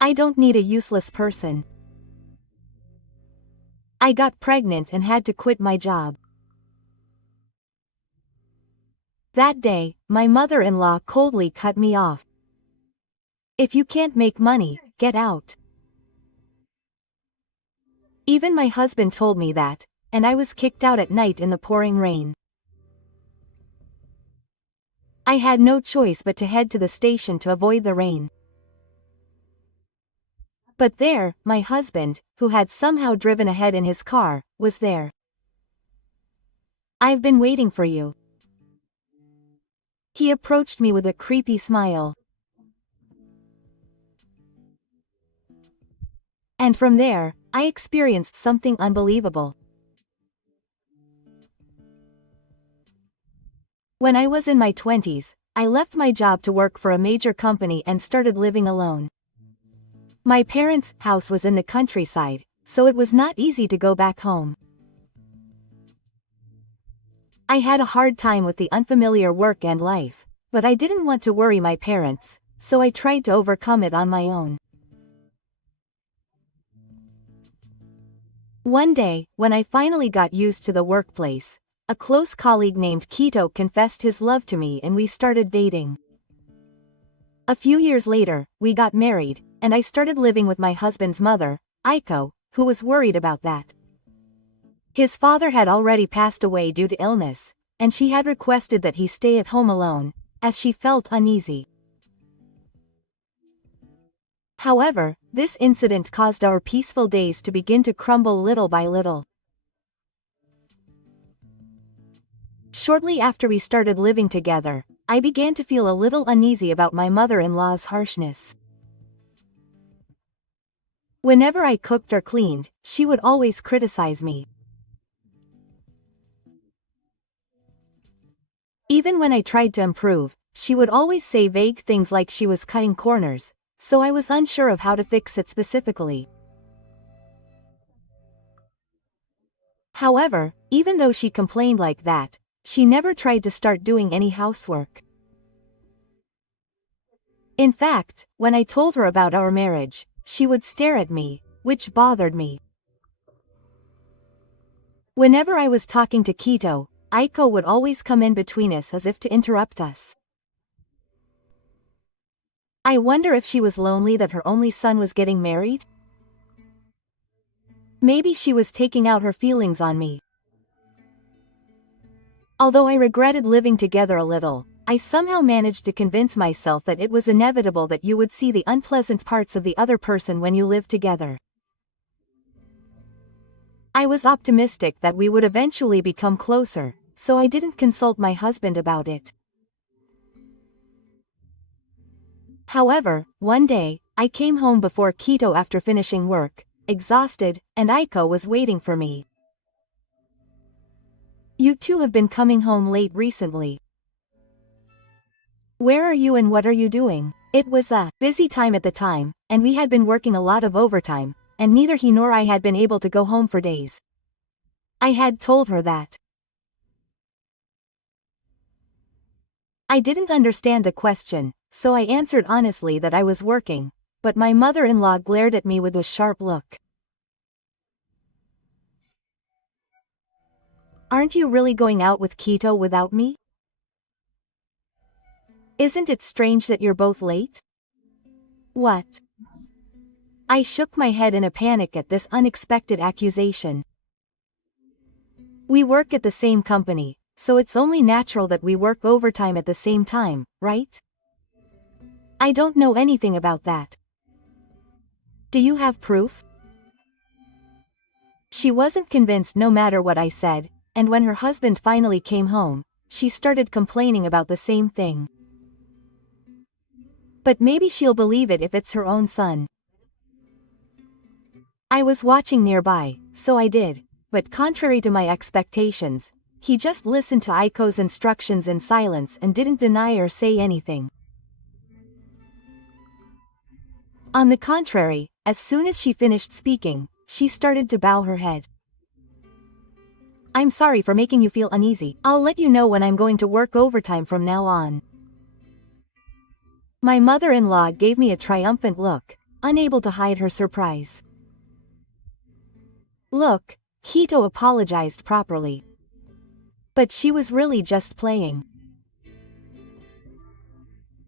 I don't need a useless person. I got pregnant and had to quit my job. That day, my mother-in-law coldly cut me off. If you can't make money, get out. Even my husband told me that, and I was kicked out at night in the pouring rain. I had no choice but to head to the station to avoid the rain. But there, my husband, who had somehow driven ahead in his car, was there. I've been waiting for you. He approached me with a creepy smile. And from there, I experienced something unbelievable. When I was in my 20s, I left my job to work for a major company and started living alone. My parents' house was in the countryside, so it was not easy to go back home. I had a hard time with the unfamiliar work and life, but I didn't want to worry my parents, so I tried to overcome it on my own. One day, when I finally got used to the workplace, a close colleague named Kito confessed his love to me and we started dating. A few years later, we got married, and I started living with my husband's mother, Aiko, who was worried about that. His father had already passed away due to illness, and she had requested that he stay at home alone, as she felt uneasy. However, this incident caused our peaceful days to begin to crumble little by little. Shortly after we started living together, I began to feel a little uneasy about my mother-in-law's harshness. Whenever I cooked or cleaned, she would always criticize me. Even when I tried to improve, she would always say vague things like she was cutting corners, so I was unsure of how to fix it specifically. However, even though she complained like that, she never tried to start doing any housework. In fact, when I told her about our marriage, she would stare at me, which bothered me. Whenever I was talking to Kito, Aiko would always come in between us as if to interrupt us. I wonder if she was lonely that her only son was getting married? Maybe she was taking out her feelings on me. Although I regretted living together a little, I somehow managed to convince myself that it was inevitable that you would see the unpleasant parts of the other person when you live together. I was optimistic that we would eventually become closer, so I didn't consult my husband about it. However, one day, I came home before Kito after finishing work, exhausted, and Aiko was waiting for me. You two have been coming home late recently. Where are you and what are you doing? It was a busy time at the time, and we had been working a lot of overtime, and neither he nor I had been able to go home for days. I had told her that. I didn't understand the question, so I answered honestly that I was working, but my mother-in-law glared at me with a sharp look. Aren't you really going out with Kito without me? Isn't it strange that you're both late? What? I shook my head in a panic at this unexpected accusation. We work at the same company, so it's only natural that we work overtime at the same time, right? I don't know anything about that. Do you have proof? She wasn't convinced no matter what I said, and when her husband finally came home, she started complaining about the same thing. But maybe she'll believe it if it's her own son. I was watching nearby, so I did, but contrary to my expectations, he just listened to Aiko's instructions in silence and didn't deny or say anything. On the contrary, as soon as she finished speaking, she started to bow her head. I'm sorry for making you feel uneasy. I'll let you know when I'm going to work overtime from now on. My mother-in-law gave me a triumphant look, unable to hide her surprise. Look, Quito apologized properly. But she was really just playing.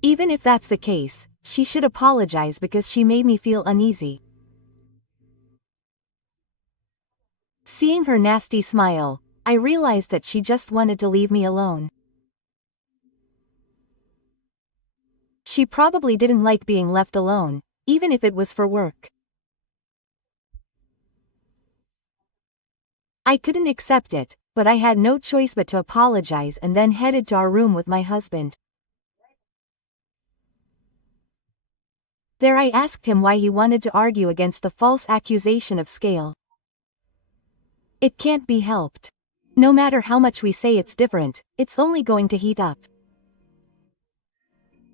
Even if that's the case, she should apologize because she made me feel uneasy. Seeing her nasty smile, I realized that she just wanted to leave me alone. She probably didn't like being left alone, even if it was for work. I couldn't accept it, but I had no choice but to apologize and then headed to our room with my husband. There I asked him why he wanted to argue against the false accusation of scale. It can't be helped. No matter how much we say it's different, it's only going to heat up.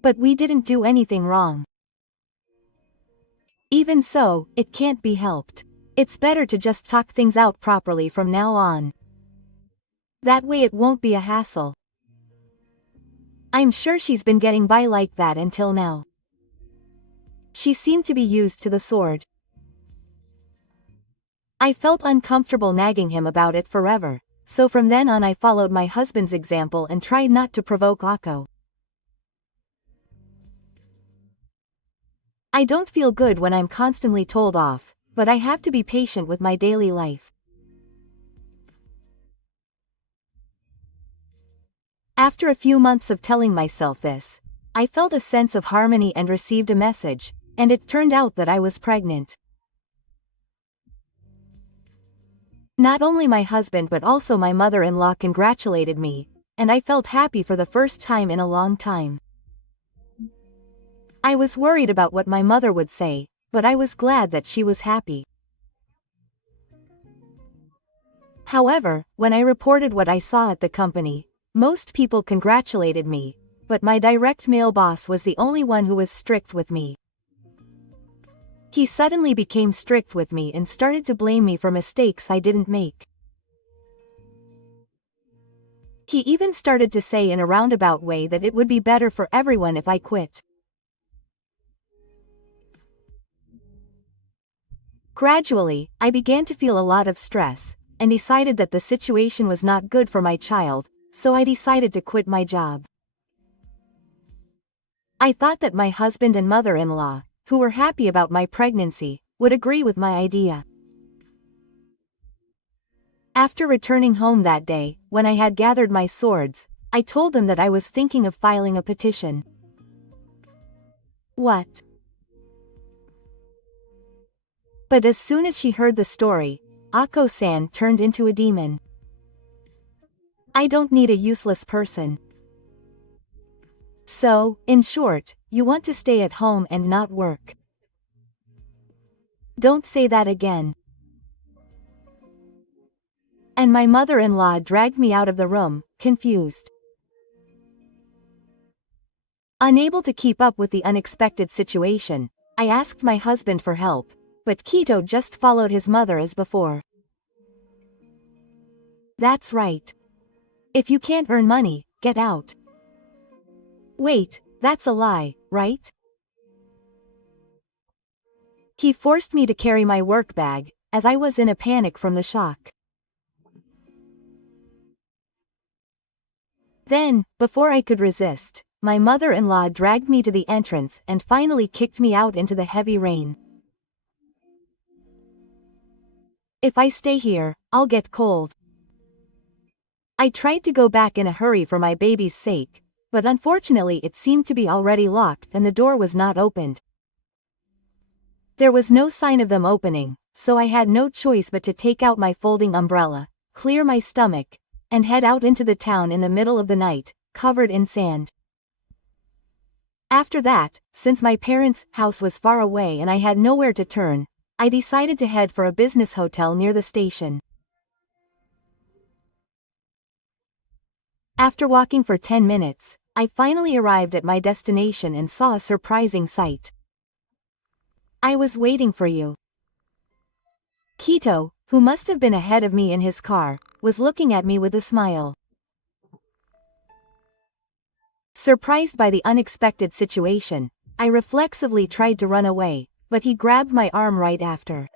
But we didn't do anything wrong. Even so, it can't be helped. It's better to just talk things out properly from now on. That way it won't be a hassle. I'm sure she's been getting by like that until now. She seemed to be used to the sword. I felt uncomfortable nagging him about it forever, so from then on I followed my husband's example and tried not to provoke Akko. I don't feel good when I'm constantly told off, but I have to be patient with my daily life. After a few months of telling myself this, I felt a sense of harmony and received a message, and it turned out that I was pregnant. Not only my husband but also my mother-in-law congratulated me, and I felt happy for the first time in a long time. I was worried about what my mother would say, but I was glad that she was happy. However, when I reported what I saw at the company, most people congratulated me, but my direct male boss was the only one who was strict with me. He suddenly became strict with me and started to blame me for mistakes I didn't make. He even started to say in a roundabout way that it would be better for everyone if I quit. Gradually, I began to feel a lot of stress, and decided that the situation was not good for my child, so I decided to quit my job. I thought that my husband and mother-in-law, who were happy about my pregnancy, would agree with my idea. After returning home that day, when I had gathered my swords, I told them that I was thinking of filing a petition. What? But as soon as she heard the story, Akko-san turned into a demon. I don't need a useless person. So, in short, you want to stay at home and not work. Don't say that again. And my mother-in-law dragged me out of the room, confused. Unable to keep up with the unexpected situation, I asked my husband for help, but Quito just followed his mother as before. That's right. If you can't earn money, get out. Wait, that's a lie, right? He forced me to carry my work bag, as I was in a panic from the shock. Then, before I could resist, my mother-in-law dragged me to the entrance and finally kicked me out into the heavy rain. If I stay here, I'll get cold. I tried to go back in a hurry for my baby's sake, but unfortunately it seemed to be already locked and the door was not opened. There was no sign of them opening, so I had no choice but to take out my folding umbrella, clear my stomach, and head out into the town in the middle of the night, covered in sand. After that, since my parents' house was far away and I had nowhere to turn, I decided to head for a business hotel near the station. After walking for 10 minutes, I finally arrived at my destination and saw a surprising sight. I was waiting for you. Quito, who must have been ahead of me in his car, was looking at me with a smile. Surprised by the unexpected situation, I reflexively tried to run away, but he grabbed my arm right after.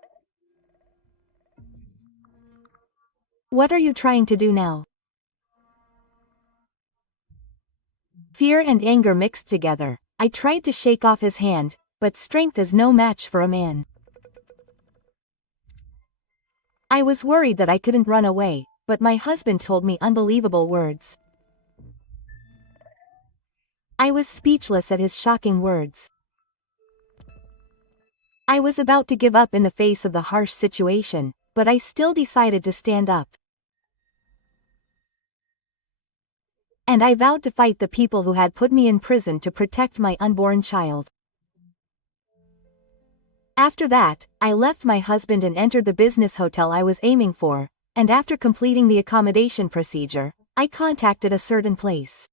"What are you trying to do now?" Fear and anger mixed together. I tried to shake off his hand, but strength is no match for a man. I was worried that I couldn't run away, but my husband told me unbelievable words. I was speechless at his shocking words. I was about to give up in the face of the harsh situation, but I still decided to stand up. And I vowed to fight the people who had put me in prison to protect my unborn child. After that, I left my husband and entered the business hotel I was aiming for, and after completing the accommodation procedure, I contacted a certain place.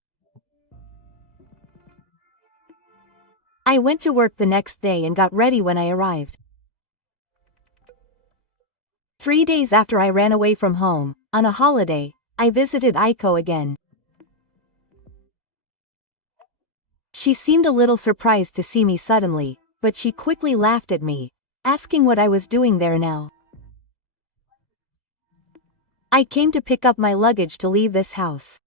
I went to work the next day and got ready when I arrived. 3 days after I ran away from home, on a holiday, I visited Aiko again. She seemed a little surprised to see me suddenly, but she quickly laughed at me, asking what I was doing there now. "I came to pick up my luggage to leave this house."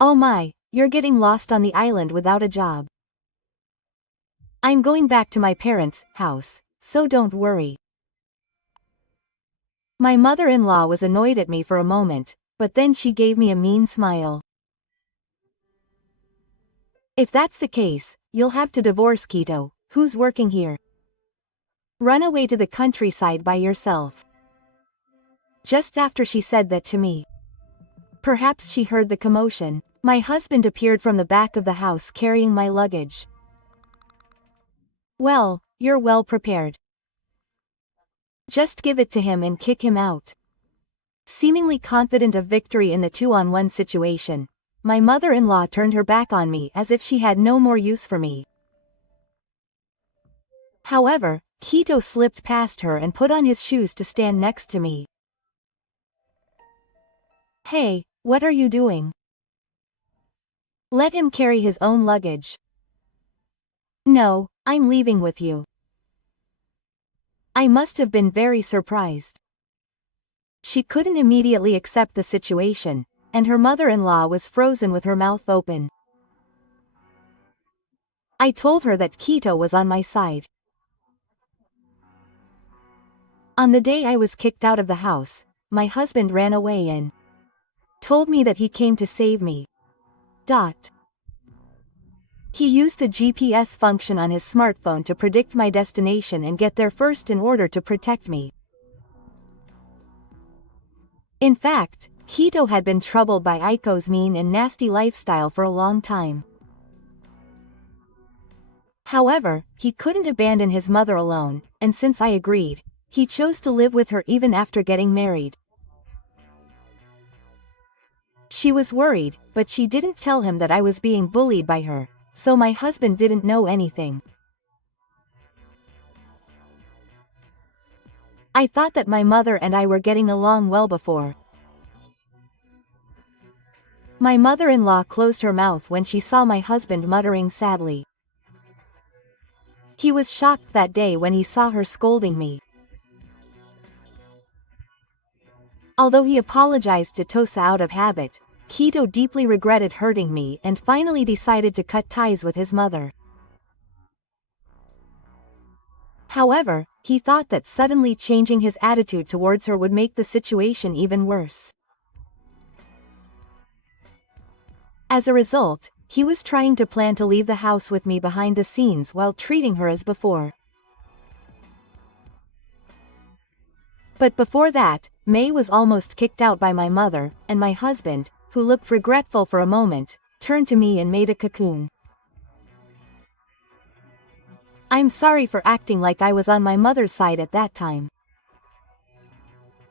"Oh my, you're getting lost on the island without a job." "I'm going back to my parents' house, so don't worry." My mother-in-law was annoyed at me for a moment, but then she gave me a mean smile. "If that's the case, you'll have to divorce Kito, who's working here. Run away to the countryside by yourself." Just after she said that to me, perhaps she heard the commotion, my husband appeared from the back of the house carrying my luggage. "Well, you're well prepared. Just give it to him and kick him out." Seemingly confident of victory in the 2-on-1 situation, my mother-in-law turned her back on me as if she had no more use for me. However, Kito slipped past her and put on his shoes to stand next to me. "Hey, what are you doing? Let him carry his own luggage." "No, I'm leaving with you." I must have been very surprised. She couldn't immediately accept the situation, and her mother-in-law was frozen with her mouth open. I told her that Kito was on my side. On the day I was kicked out of the house, my husband ran away and told me that he came to save me. He used the GPS function on his smartphone to predict my destination and get there first in order to protect me. In fact, Kito had been troubled by Aiko's mean and nasty lifestyle for a long time. However, he couldn't abandon his mother alone, and since I agreed, he chose to live with her even after getting married. She was worried, but she didn't tell him that I was being bullied by her, so my husband didn't know anything. I thought that my mother and I were getting along well before. My mother-in-law closed her mouth when she saw my husband muttering sadly. He was shocked that day when he saw her scolding me. Although he apologized to Tosa out of habit, Kito deeply regretted hurting me and finally decided to cut ties with his mother. However, he thought that suddenly changing his attitude towards her would make the situation even worse. As a result, he was trying to plan to leave the house with me behind the scenes while treating her as before. But before that, May was almost kicked out by my mother, and my husband, who looked regretful for a moment, turned to me and made a cocoon. I'm sorry for acting like I was on my mother's side at that time.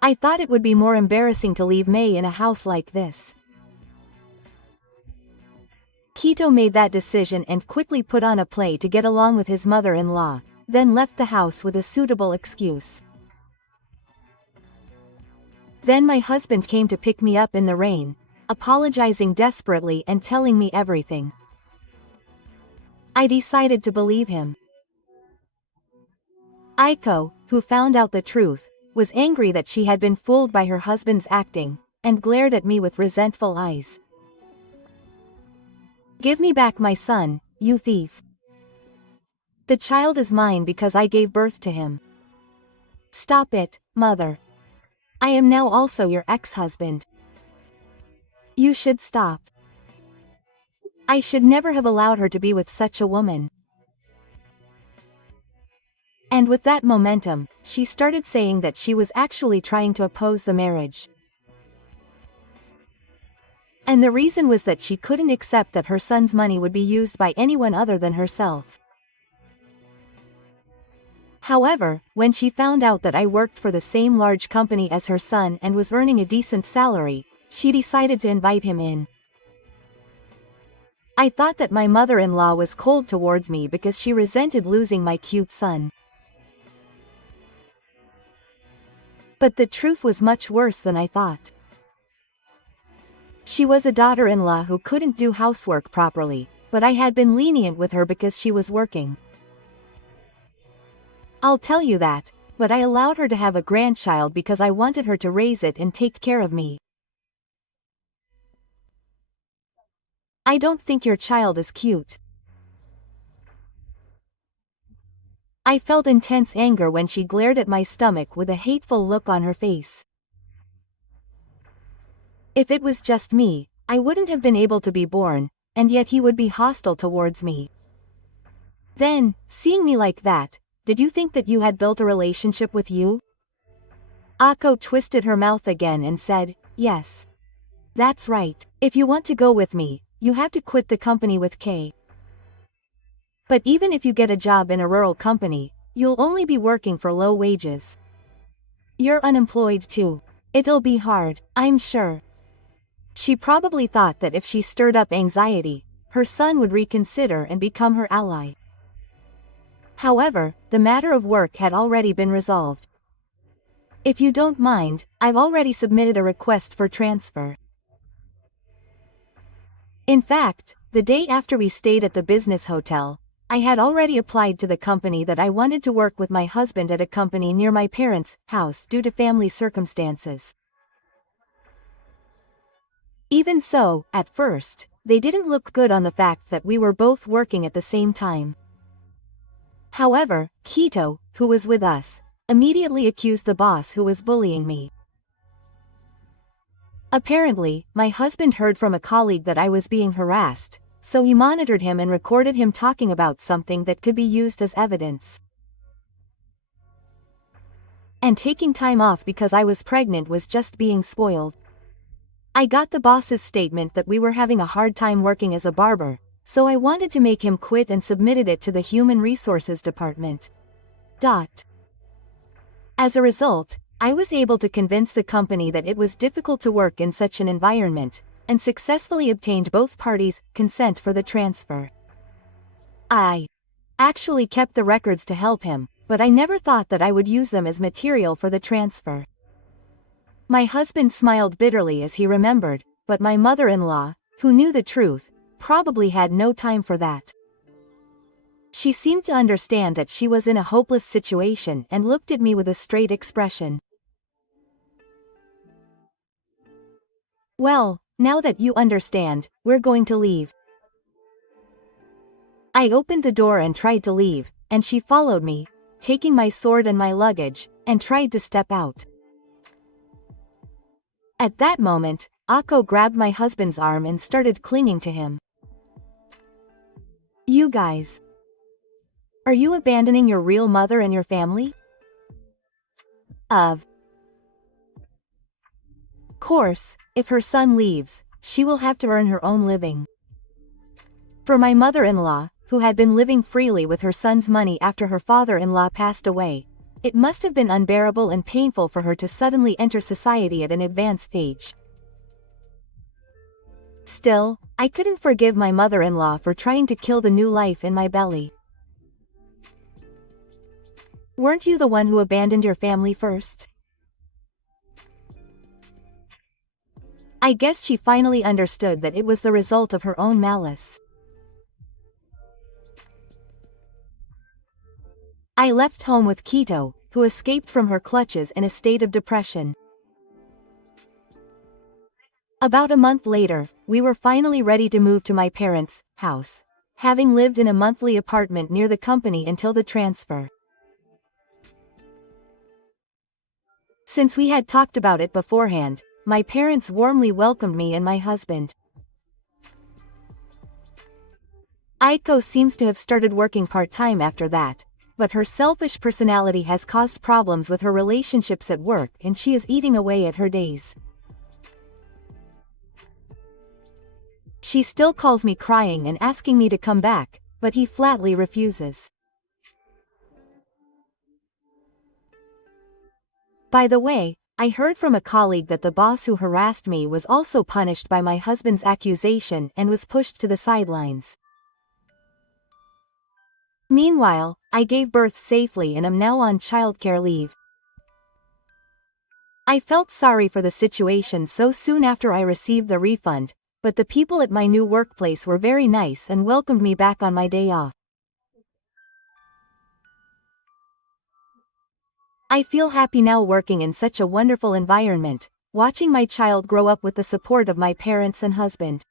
I thought it would be more embarrassing to leave May in a house like this. Kito made that decision and quickly put on a play to get along with his mother-in-law, then left the house with a suitable excuse. Then my husband came to pick me up in the rain, apologizing desperately and telling me everything. I decided to believe him. Aiko, who found out the truth, was angry that she had been fooled by her husband's acting, and glared at me with resentful eyes. "Give me back my son, you thief. The child is mine because I gave birth to him. Stop it, mother. I am now also your ex-husband. You should stop. I should never have allowed her to be with such a woman." And with that momentum, she started saying that she was actually trying to oppose the marriage. And the reason was that she couldn't accept that her son's money would be used by anyone other than herself. However, when she found out that I worked for the same large company as her son and was earning a decent salary, she decided to invite him in. I thought that my mother-in-law was cold towards me because she resented losing my cute son. But the truth was much worse than I thought. She was a daughter-in-law who couldn't do housework properly, but I had been lenient with her because she was working. I'll tell you that, but I allowed her to have a grandchild because I wanted her to raise it and take care of me. I don't think your child is cute. I felt intense anger when she glared at my stomach with a hateful look on her face. If it was just me, I wouldn't have been able to be born, and yet he would be hostile towards me. Then, seeing me like that, did you think that you had built a relationship with you? Ako twisted her mouth again and said, "Yes. That's right. If you want to go with me, you have to quit the company with K. But even if you get a job in a rural company, you'll only be working for low wages. You're unemployed too. It'll be hard, I'm sure." She probably thought that if she stirred up anxiety, her son would reconsider and become her ally. However, the matter of work had already been resolved. "If you don't mind, I've already submitted a request for transfer." In fact, the day after we stayed at the business hotel, I had already applied to the company that I wanted to work with my husband at a company near my parents' house due to family circumstances. Even so, at first, they didn't look good on the fact that we were both working at the same time. However, Kito, who was with us, immediately accused the boss who was bullying me. Apparently, my husband heard from a colleague that I was being harassed, so he monitored him and recorded him talking about something that could be used as evidence. And taking time off because I was pregnant was just being spoiled. I got the boss's statement that we were having a hard time working as a barber, so I wanted to make him quit and submitted it to the Human Resources Department. As a result, I was able to convince the company that it was difficult to work in such an environment, and successfully obtained both parties' consent for the transfer. I actually kept the records to help him, but I never thought that I would use them as material for the transfer. My husband smiled bitterly as he remembered, but my mother-in-law, who knew the truth, probably had no time for that. She seemed to understand that she was in a hopeless situation and looked at me with a straight expression. "Well, now that you understand, we're going to leave." I opened the door and tried to leave, and she followed me, taking my sword and my luggage, and tried to step out. At that moment, Ako grabbed my husband's arm and started clinging to him. "You guys. Are you abandoning your real mother and your family?" Of course, if her son leaves, she will have to earn her own living. For my mother-in-law, who had been living freely with her son's money after her father-in-law passed away, it must have been unbearable and painful for her to suddenly enter society at an advanced age. Still, I couldn't forgive my mother-in-law for trying to kill the new life in my belly. "Weren't you the one who abandoned your family first?" I guess she finally understood that it was the result of her own malice. I left home with Keto, who escaped from her clutches in a state of depression. About a month later, we were finally ready to move to my parents' house, having lived in a monthly apartment near the company until the transfer. Since we had talked about it beforehand, my parents warmly welcomed me and my husband. Aiko seems to have started working part-time after that, but her selfish personality has caused problems with her relationships at work and she is eating away at her days. She still calls me crying and asking me to come back, but he flatly refuses. By the way, I heard from a colleague that the boss who harassed me was also punished by my husband's accusation and was pushed to the sidelines. Meanwhile, I gave birth safely and am now on childcare leave. I felt sorry for the situation so soon after I received the refund, but the people at my new workplace were very nice and welcomed me back on my day off. I feel happy now working in such a wonderful environment, watching my child grow up with the support of my parents and husband.